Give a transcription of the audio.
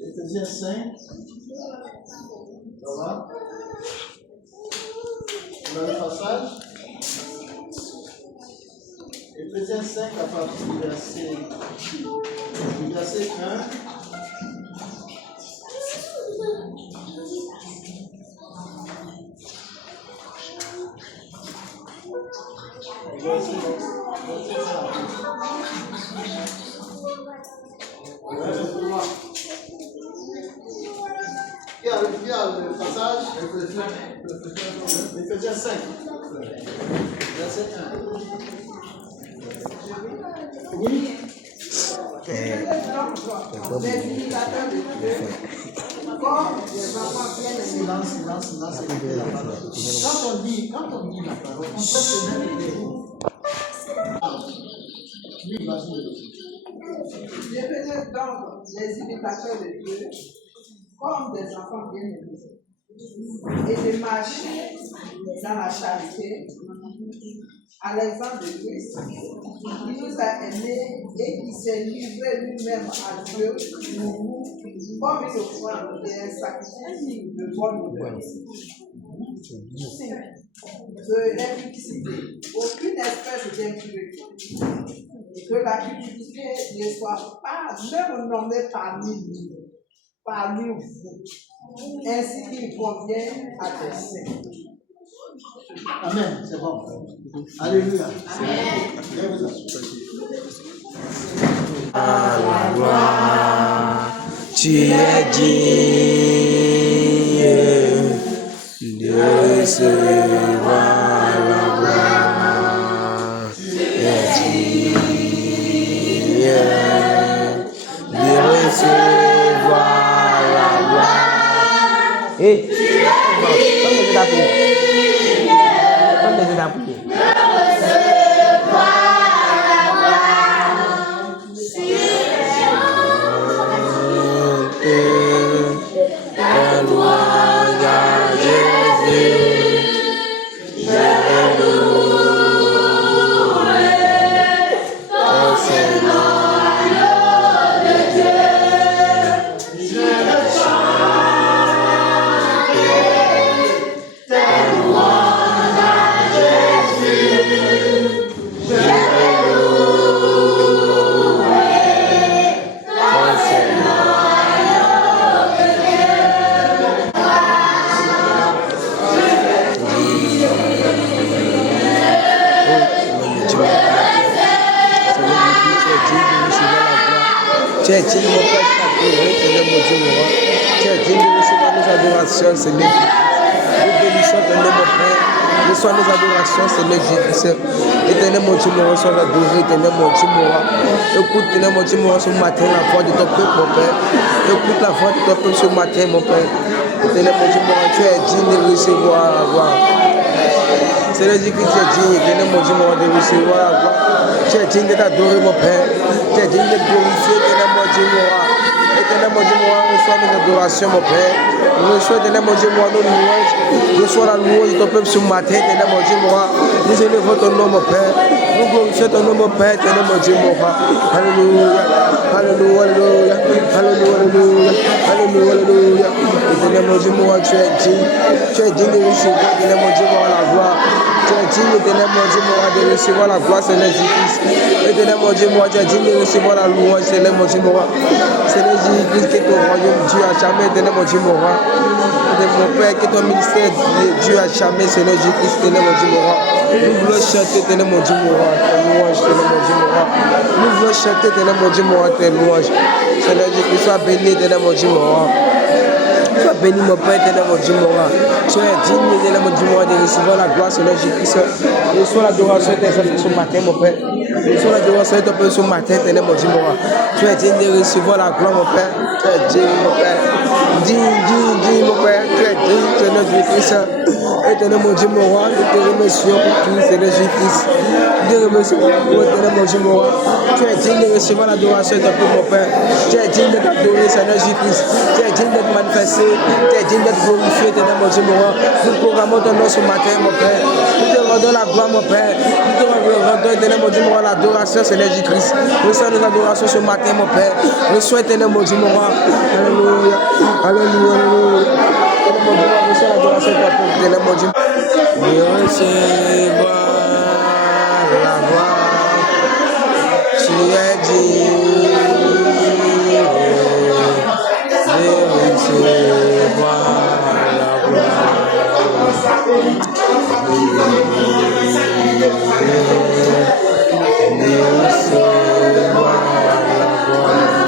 Éphésiens 5. Ça va? Vous avez le passage? Éphésiens 5 à partir du verset 1. Qui a le passage? Éphésiens 5, verset 1. Oui. Silence. Quand on dit la parole, on peut se mettre des mots. Oui, vas-y. Devenez donc les imitateurs de Dieu, comme des enfants bien-aimés, et de marcher dans la charité, à l'exemple de Christ, qui nous a aimés et qui s'est livré lui-même à Dieu pour nous, comme une offrande et un sacrifice de bonne odeur. De l'impudicité, aucune espèce d'impureté, et que la cupidité ne soit pas même nommée parmi vous, ainsi qu'il convient à des saints. Amen, c'est bon. Alléluia. À la gloire, tu es digne de recevoir la gloire. Tu es digne de recevoir la gloire. Et tu es digne, mon Père, tu es digne de recevoir nos adorations, Seigneur. Nous bénissons ton nom, mon Père. Reçois nos adorations, Seigneur Jésus. Éternel, mon Dieu, mon reçois l'adorer, éternel, mon Dieu, mon roi. Écoute, éternel, mon Dieu, mon roi, ce matin, la voix de ton peuple, mon Père. Écoute la voix de ton peuple ce matin, mon Père. Éternel, mon Dieu, mon roi, tu es digne de recevoir la gloire. Seigneur Jésus, tu es digne, éternel, mon Dieu, mon roi, de recevoir la gloire. Tu es digne de t'adorer, mon Père. Tu es digne de glorifier, éternel, mon Dieu, mon roi. Éternel, mon Dieu, mon roi, reçois nos adorations, mon Père. Reçois, éternel, mon Dieu, mon roi, nos louanges. Reçois la louange de ton peuple ce matin, éternel, mon Dieu, mon roi. Nous élevons ton nom, mon Père. Nous glorifions ton nom, mon Père, éternel, mon Dieu, mon roi. Alléluia. Alléluia, alléluia. Alléluia, alléluia. Alléluia, alléluia. Éternel, mon Dieu, mon roi, tu es digne. Tu es digne de recevoir, éternel, mon Dieu, mon roi, la gloire. Tu es digne, éternel, mon Dieu, mon roi, de recevoir la gloire, Seigneur Jésus-Christ. Éternel, mon Dieu, mon roi, tu es digne de recevoir la louange, Seigneur, mon Dieu, mon roi. Seigneur Jésus-Christ, que ton royaume Dieu à jamais, éternel, mon Dieu, mon roi. Mon Père, que ton ministère Dieu à jamais, Seigneur Jésus-Christ, éternel, mon Dieu, mon roi. Nous voulons chanter, éternel, mon Dieu, mon roi, tes louanges, éternel, mon Dieu, mon roi. Nous voulons chanter, éternel, mon Dieu, mon roi, tes louanges. Seigneur Jésus-Christ, sois béni, éternel, mon Dieu, mon roi. Sois béni, mon Père, éternel, mon Dieu, mon roi. Sois digne, éternel, mon Dieu, mon roi, de recevoir la gloire, Seigneur Jésus-Christ. Reçois l'adoration de tes enfants ce matin, mon Père. Reçois l'adoration de ton peuple ce matin, éternel, mon Dieu, mon roi. Tu es digne de recevoir la gloire, mon Père. Tu es digne, mon Père. Digne, mon Père. Tu es digne, Seigneur Jésus-Christ. Éternel, mon Dieu, mon roi. Nous te remercions pour tout, Seigneur Jésus-Christ. Nous te remercions pour tout, éternel, mon Dieu, mon roi. Tu es digne de recevoir l'adoration de ton peuple, mon Père. Tu es digne de t'adorer, Seigneur Jésus-Christ. Tu es digne de te manifester. Tu es digne d'être glorifié, éternel, mon Dieu, mon roi. Nous programmons ton nom ce matin, mon Père. Nous te rendons la gloire, mon Père. Nous te rendons Rendons éternel mon Dieu, mon roi, l'adoration, Seigneur Jésus-Christ. Reçois nos adorations ce matin, mon Père. Reçois éternel mon Dieu, mon roi. Alléluia. Alléluia. Alléluia. Éternel mon Dieu, reçois l'adoration de ton peuple, éternel mon Dieu. Et recevoir la voix. Tu es digne de recevoir la gloire.